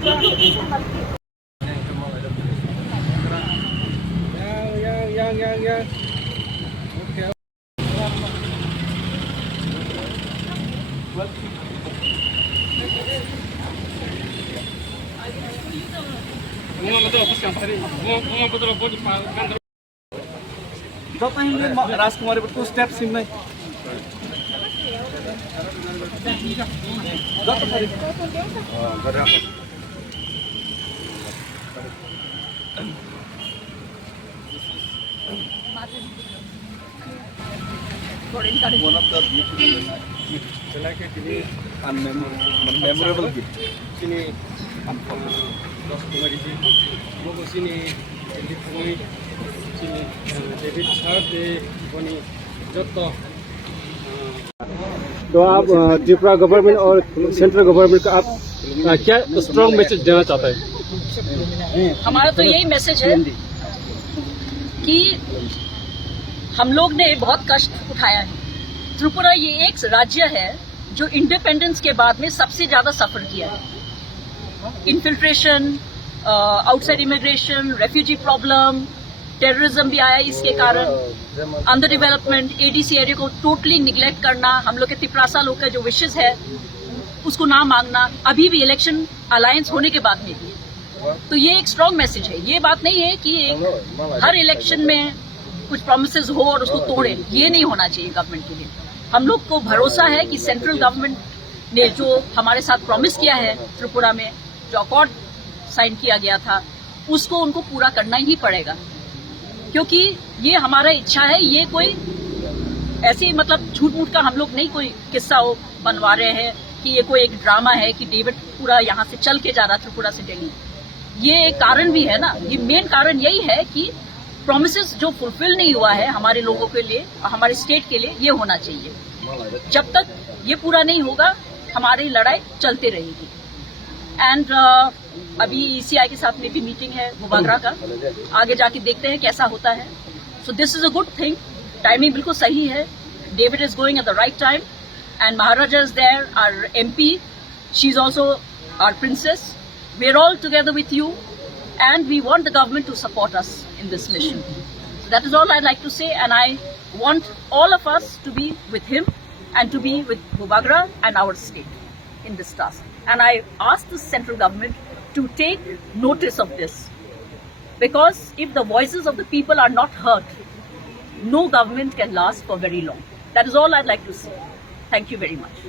Yang. Rajkumari to step SIM नहीं one of the beautiful Select it memorable gift. Sini Rajkumari ji, Bogo sini Lipoi, sini David Sharde, Boni Jotto. तो आप Tripura government और central government का आप क्या strong message देना चाहते हैं? हमारा तो यही मैसेज है कि हम लोग ने बहुत कष्ट उठाया है। त्रिपुरा ये एक राज्य है जो इंडिपेंडेंस के बाद में सबसे ज्यादा सफर किया है। Infiltration, outside immigration, refugee problem, terrorism भी आया इसके कारण, अंडर डेवलपमेंट, एडीसी एरिया को टोटली निग्लेक्ट करना, हम लोग के तिपरासा लोग का जो विशेष है उसको ना मांगना, अभी भी इलेक्शन अलायंस होने के बाद में भी। तो ये एक स्ट्रांग मैसेज है। ये बात नहीं है कि हर इलेक्शन में कुछ प्रोमिसेस हो और उसको तोड़े, ये नहीं होना चाहिए गवर्नमेंट के लिए। हम लोग को भरोसा है कि सेंट्रल गवर्नमेंट ने जो हमारे साथ प्रॉमिस किया है त्रिपुरा में, जो अकॉर्ड साइन किया गया था, उसको उनको पूरा करना ही पड़ेगा, क्योंकि ये हमारा इच्छा है। ये कोई ऐसे मतलब झूठ मूठ का हम लोग नहीं कोई किस्सा बनवा रहे हैं कि ये कोई एक ड्रामा है कि डेविड पूरा यहाँ से चल के जा रहा त्रिपुरा से दिल्ली। ये एक कारण भी है ना, ये मेन कारण यही है कि प्रॉमिसेस जो फुलफिल नहीं हुआ है हमारे लोगों के लिए, हमारे स्टेट के लिए, ये होना चाहिए। जब तक ये पूरा नहीं होगा हमारी लड़ाई चलती रहेगी। एंड अभी ईसीआई के साथ में भी मीटिंग है भूबागरा का, आगे जाके देखते हैं कैसा होता है। So this is a good thing, timing बिल्कुल सही है। David is going at the right time and Maharaja is there, our MP, she is also our princess. We are all together with you and we want the government to support us in this mission. So that is all I'd like to say, and I want all of us to be with him and to be with Bhubagra and our state in this task. And I ask the central government to take notice of this, because if the voices of the people are not heard, no government can last for very long. That is all I'd like to say. Thank you very much.